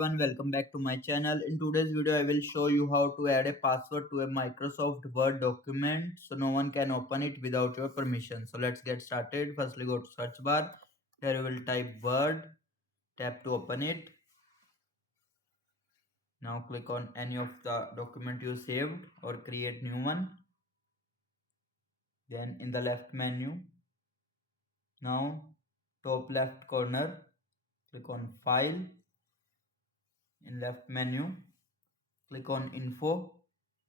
Everyone, welcome back to my channel. In today's video I will show you how to add a password to a Microsoft Word document so no one can open it without your permission. So let's get started. Firstly, go to search bar. Here you will type Word, tap to open it. Now click on any of the document you saved or create new one. Then in the left menu, now top left corner, click on File. In left menu, click on Info.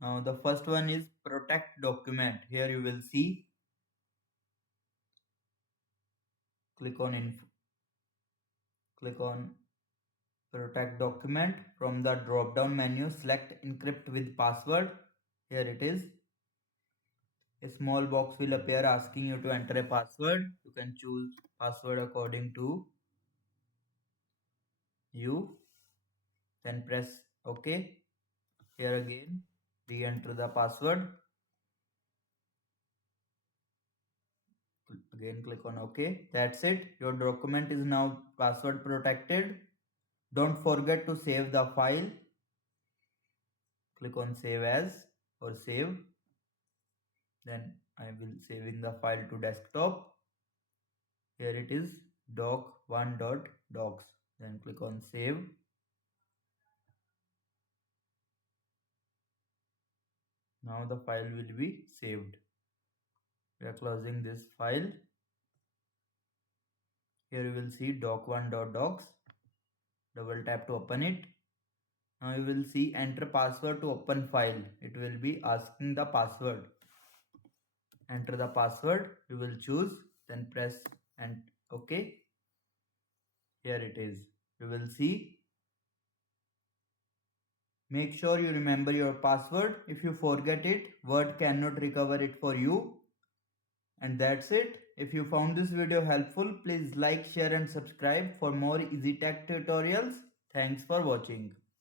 Now the first one is protect document. Here you will see, click on info, click on protect document. From the drop down menu, select encrypt with password. Here it is. A small box will appear asking you to enter a password. You can choose password according to you. Then press OK. Here again, re-enter the password. Again click on OK. That's it. Your document is now password protected. Don't forget to save the file. Click on save as or save. Then I will save in the file to desktop. Here it is, doc1.docs. Then click on save. Now the file will be saved. We are closing this file. Here you will see doc1.docs. Double tap to open it. Now you will see enter password to open file. It will be asking the password. Enter the password. You will choose. Then press and OK. Here it is. You will see. Make sure you remember your password. If you forget it, Word cannot recover it for you. And that's it. If you found this video helpful, please like, share and subscribe for more easy tech tutorials. Thanks for watching.